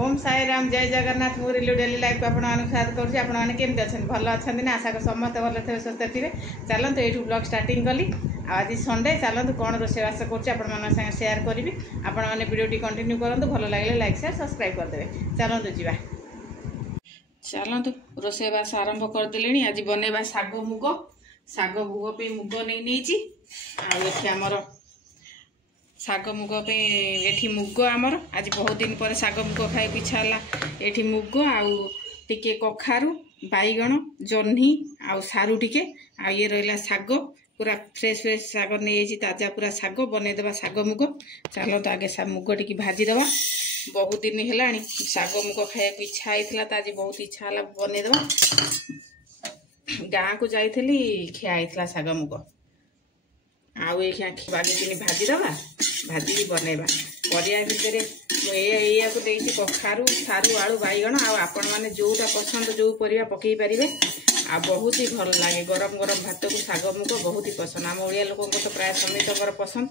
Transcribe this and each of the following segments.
ओम साई राम जय जगन्नाथ मु रिलु daily life को स्वागत करुँच आपमती अच्छा भल अच्छा ना आशा कर समस्त भल थे सुस्थ थे चलते ये ब्लॉग स्टार्टिंग कली आज संडे चलते कौन रोषेईवास कर सेयार करी आपण मैंने भिडियो कंटिन्यू करूँ भल लगे लाइक शेयर सब्सक्राइब करदे चलतु जा चलतु रोषेईवास आरंभ करदे आज बनवा शाग मुग पे मुग नहीं आमर शाग मुग पे एठी मुग आमर आज बहुत दिन पर शाग मुग खाई इच्छा है ये मुग आउ टिके कखारू बैगण जह्नी आउ सारू टिके आ ये रहा शाग पूरा फ्रेश शाग नहीं ताजा पूरा शाग बनईदे शाग मुग चलो तो आगे मुग टी भाजीदे बहुत दिन है शाग मुग खाया इच्छा होता तो आज बहुत इच्छा है बनईदे गाँव को जाइली खिया शाग मुग आउ ये बागिनी भाजीदे भाजी बनैबा परिया भितर या कखारू सारू आलू बैगण आपण मैंने जोटा पसंद जो परिया पकई पारे आ बहुत ही भल लगे गरम गरम भात को शाग मुग बहुत ही पसंद आम ओडिया लोक तो प्राय समित पसंद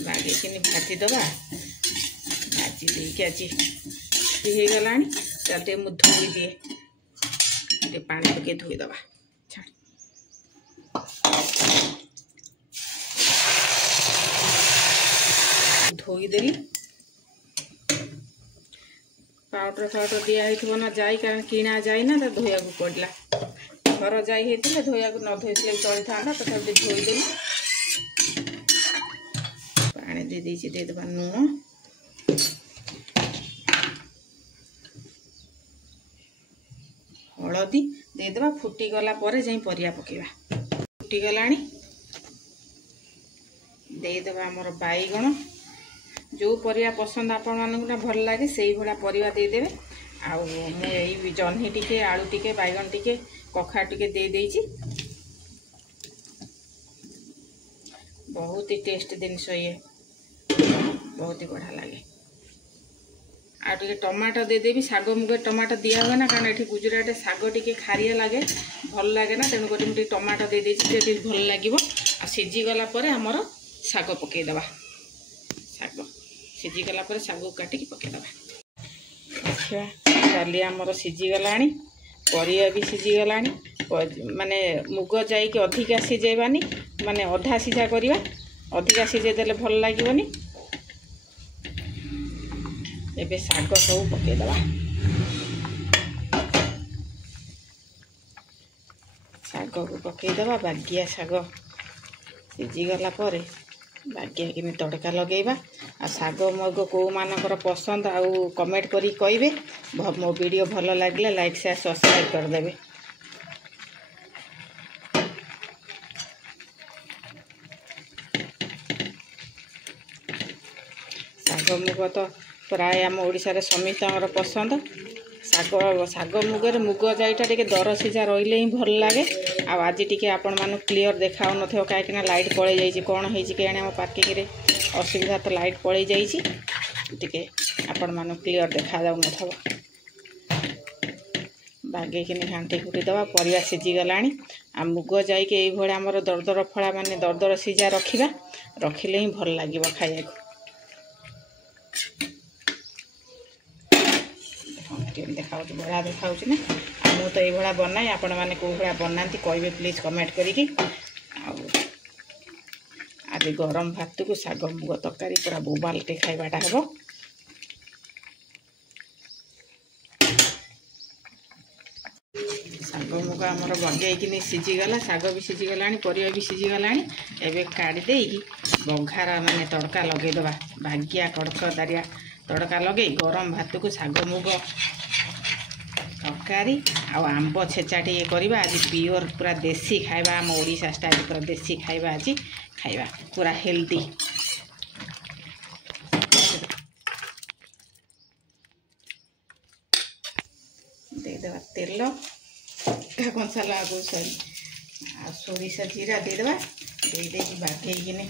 बागेकिनी भाजीदे भाजी देकी आज हो गला मु धोई दिए पानी पके धोईदे धोईदेली पाउडर फाउडर दिया ना जाई कारण किना जाई ना तो धोया को पड़ला घर जाई होते धोया को न धोईले चली था तथा धोईदेली पानी दे देदेबा लुण हलदी देदेबा फुटीगला जाई परिया पकेबा फुटीगला देदेबा आमर बैगण जो परिया पसंद आपण मानक भल लगे से ही भाया परिया देदेवे आउ मुझे जह्नी टिके आलू टिके बैगण टिके कखा टिके दे देइछि बहुत ही टेस्ट जिनस ये बहुत ही बढ़िया लगे आगे टमाटो देदेवी शाग मुगे टमाटो दिया हुए ना कारण ये गुजरात शाग टिके खारिया लगे भल लगे ना तेणुक मुझे टमाटो दे देछि भल लगे आ सीझीगला आमर शाग पकईदे शाग सीझीगला शाग काटिकी पकईदे देखा डाली आमर सीझीगला परिया भी सीझीगला माने मुग जाइए अधिका सीझेबानी माने अधा सीझा करवा अधिका सीझेदेले भल लगे एबे शाग सब पकईदे शाग को पकईदे बागिया शाग सीझीगला बागिया कि तड़का लगेबा आ शाग मुग कौ मानकर पसंद आउ कमेंट करी कहिबे मो वीडियो भल लगे लाइक शेयर सब्सक्राइब करदेबे शाग मुग तो प्राय आम ओडिशा समित पसंद शाग मुगर मुग जाइटा टे दर सीझा रही ही भल लगे आज टी आपण मान क्लीयर देखा कहीं लाइट पड़े जाइए कौन होके आम पार्किंग रे असुविधा तो लाइट पड़े जाइए आपण मान क्लीयर देखा जाऊ न बागेकिनी घांटी घुटी दवा परिया सीझीगला आ मुग जाइए ये आमर दरदर फड़ा माने दरदर सीझा रखा रखिले ही भल लगे खाया देखा बढ़िया देखा ना मु तो ये बनाए आपण मैंने कौ भाया बनाती कहे प्लीज कमेंट करी आज गरम भात को शाग मुग तरकारी पूरा बोबालटे खाइबाटा हे शाग मुग आमर बगैकिनी सीझीगला शाग भी सीझीगला परिया भी सीझीगला एवं काढ़ी बघार माने तड़का लगेदे बागिया कड़कदारिया तड़का लगे गरम भात को शाग मुग तरकारी आंब छेचा टे करवा आज प्योर पूरा देसी खाइबा आम ओडिशा स्टाइल पूरा देसी खाइबा आज खाइबा पूरा हेल्दी देदेबा तेल कंसा लागू सोरिष जीरा देदेबा दे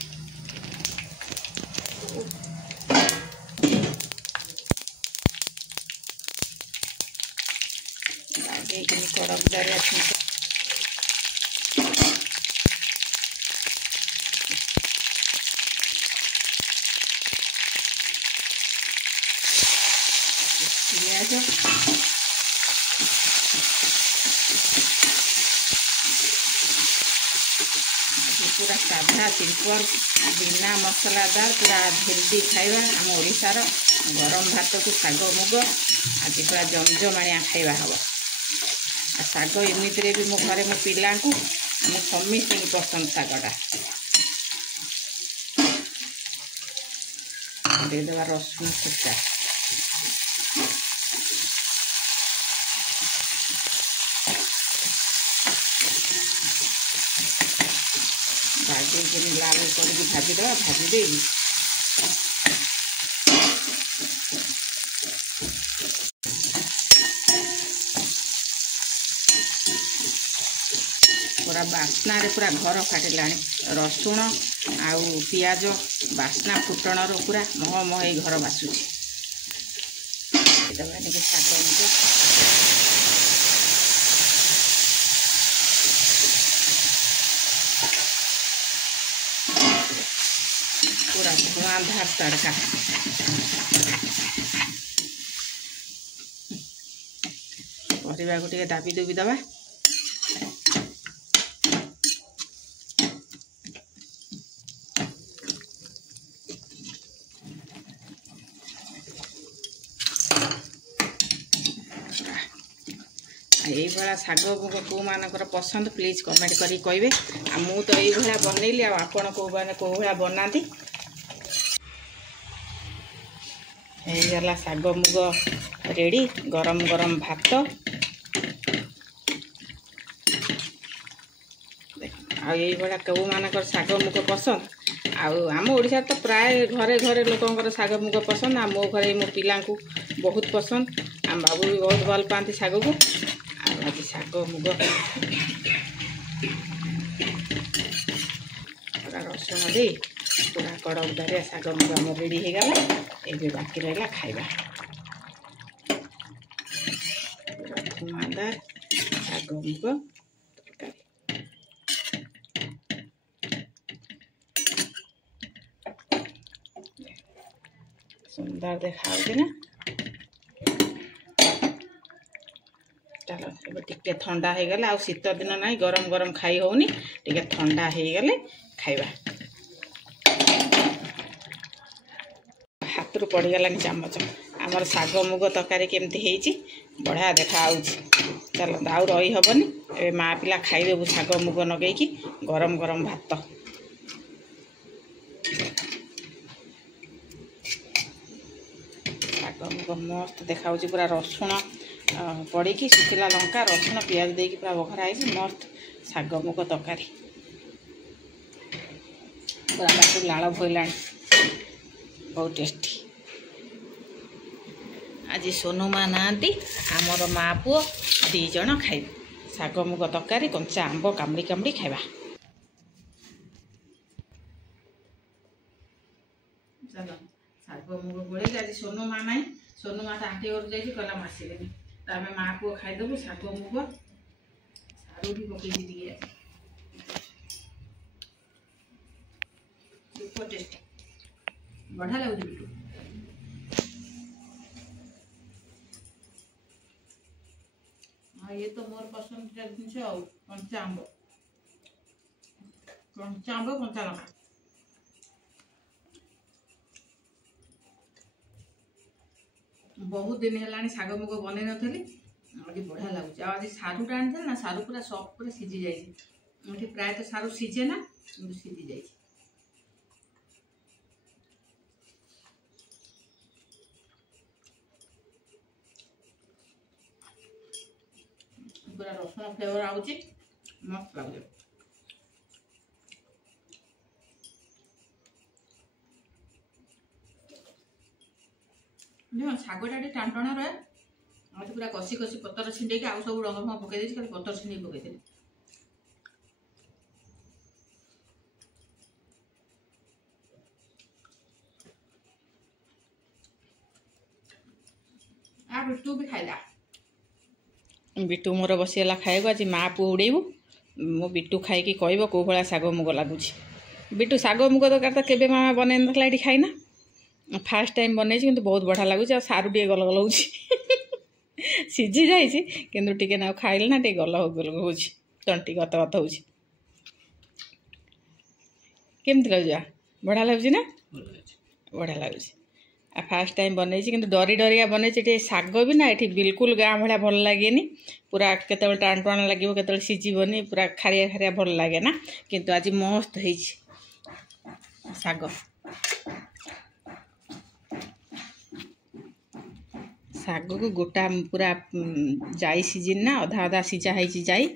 बागेकिनी कड़कदारिया ଚାମଚ। पूरा साधा सिंपल बिना मसलादार पूरा हेल्दी खाଇବା आम ओडिशार गरम भात को शाग मुग आज पूरा जमजमाणिया खाଇବା हम। शाग एमती भी मो घरे मो पिला को आम समस्त पसंद शागटा देदेवा रसुण छेचा भाजी लाल करके भाजीदेवा भाजी दे पूरा बास्ना पूरा घर फाटिला रसुण आउ पियाज बास्ना फुटणर पूरा मह मह घर बासुची शाग मुग पूरा धुआंधार तड़का परिवा को टे दाबी दुबी दबा यही भाया शाग मुग कौ मानकर पसंद प्लीज कमेंट करी कहे मु तो यही भाया बनइली आपण कौ भाया बनाती गला शाग मुग रेडी गरम गरम भात यही भाया कौ मानकर शाग मुग पसंद आम ओडिशा तो प्राय घरे घरे लोकंर शाग मुग पसंद मो घरे मो पिला बहुत पसंद आम बाबू भी बहुत भल पाती शाग को आज शाग मुग पूरा रसुण दे पूरा कड़कदारिया शाग मुग आम रेडी हो गला ये बाकी रहा खाइबा पूरा धुआंदार शाग मुग तरकारी सुंदर देखा ना चलो टे ठंडा हो गला शीत दिन ना गरम गरम खाई होनी टे ठंडा हो गले खाइबा हाथ रू पड़गला चामच आमर शाग मुग तरकारी केमती होती बढ़िया देखा चलो आउ रही हेनी ए माँ पिला खाइदेबू शाग मुग नगेकी गरम गरम भात शाग मुग मस्त देखा पूरा रसुण पड़ी सुखिला लंका रसुण पियाज देकी पूरा बखरा मस्त शाग मुग तरकारी पूरा पाटी लाल भोला बहुत टेस्टी आज सोनू माँ नाती आमर माँ पुओ दीज खाइबे शाग मुग तरकारी कंचा आंब कामड़ी कामड़ी खाइबा चलो शाग मुग गोले आज सोनू माँ ना सोनू माँ तो आंटी घर जाइए कहला आसले तो आम माँ पुओ खाइदेबू शाग मुग सारू भी पकई टे सुपर टेस्टी बढ़िया लगुच बिटू हाँ ये तो मोर पसंद जिन कंचा आंब कंचा लंका बहुत दिन है शाग मुग बन नी आज बढ़िया लगुच आज सारूटा आनी ना सारू पूरा सफ्ट पूरा सीझी जाए प्रायतः सारू सीझे ना सीझी जाए पूरा रसुण फ्लेवर आउची मस्त लगुच शागटा टे टाण रहे आज पूरा कषि कषि पतर छिंडे आउ सब रंग फंग पकई खाली पतर छिंडे पकई बिट्टू भी खाइला बिट्टू मोर बसीगला खाइबा आज माँ पुओ उड़ेबू मो बिट्टू खाई कहब कौ भाया शाग मुग लगुच बिट्टू शाग मुग तरकारी तो केबे मामा बन ना ये खाइना फास्ट टाइम बनई कि बहुत बढ़िया लगुच आ सारू टे गल गल सीझी जाइए किंतु टिके ना खाइले ना टे गल गल हो तंटी गत गत हो केमती लगुच बढ़िया लगुच ना बढ़िया लगुच आ फास्ट टाइम बनई कि डरी डरिया बनई शाग भी ना ये बिल्कुल गाँ भाया भल लगे पूरा केत टाण टाण लगे केत सीझबनी पूरा खारिया खारिया भल लगे ना किंतु आज मस्त है शाग शाग को गोटा पूरा जाई सीजन ना अधा अधा सीझा है जाई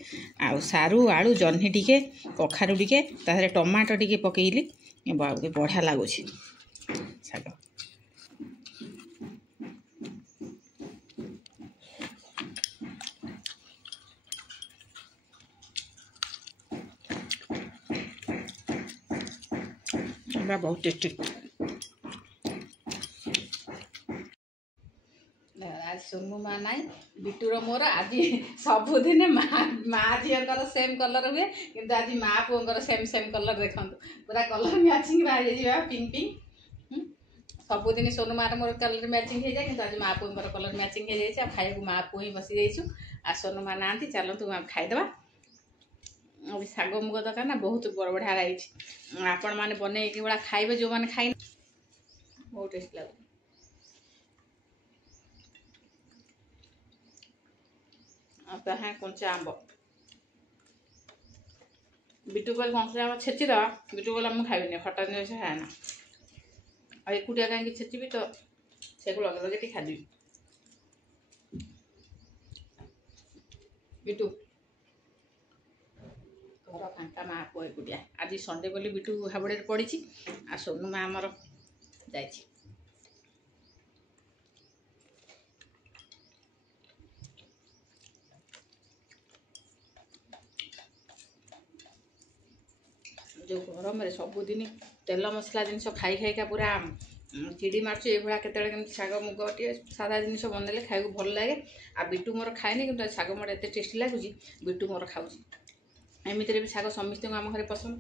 आउ सारू आलू जह्नी टिके कखारू टिके ताहरे टमाटो टिके पकेइली बढ़िया लगुच शाग बहुत टेस्टी आज सोनू माँ ना बिटूर मोर आज सबुदिन माँ झीर सेम कलर हुए किंतु आज माँ पुओर सेम सेम कलर देखो पूरा कलर मैचिंग पिंक पिंक सबुदिन सोनू माँ मोर कलर मैचिंग हो जाए कि आज माँ पुओर कलर मैचिंग हो जाए खाइबू माँ पुओ ही बसी जाइए आ सोनू माँ ना चलतु खाईदे शाग मुग दरकार ना बहुत बढ़िया रही आपण मैंने बनई गुड़ा खाइबे जो मैंने खाई बहुत टेस्ट लगे है कंचा आंब बिटू को कंचा आंब छेची दवा बिटू को मुझे खाइबी खटा जिन खाए ना आकुटिया कहीं छेची तो से लगे लगे खादी बिटू घर फांका माँ पुओ एकुटिया आज संडे बोली बिटू हाबड़े पड़ी आ सोनू माँ आमर जा जो गरम सबुदिन तेल मसला जिन खाई खाइका पूरा चिड़ी मार्च ये केत शाग मुग टे सादा जिन बनले खाई भल लगे आ बिटू मोर खाएनि कि शाग मोर एत टेस्टी लगुच बिटू मोर खाऊ एमती भी शाग समस्त आम घर पसंद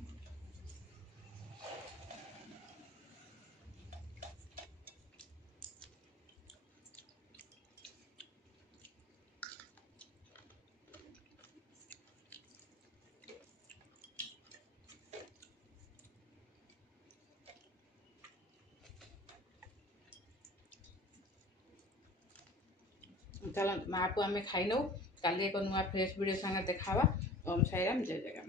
चलो माँ को आम खाई नौ काली एक नुआ फ्रेश वीडियो संगे देखा ओम साईराम जय जगन्नाथ।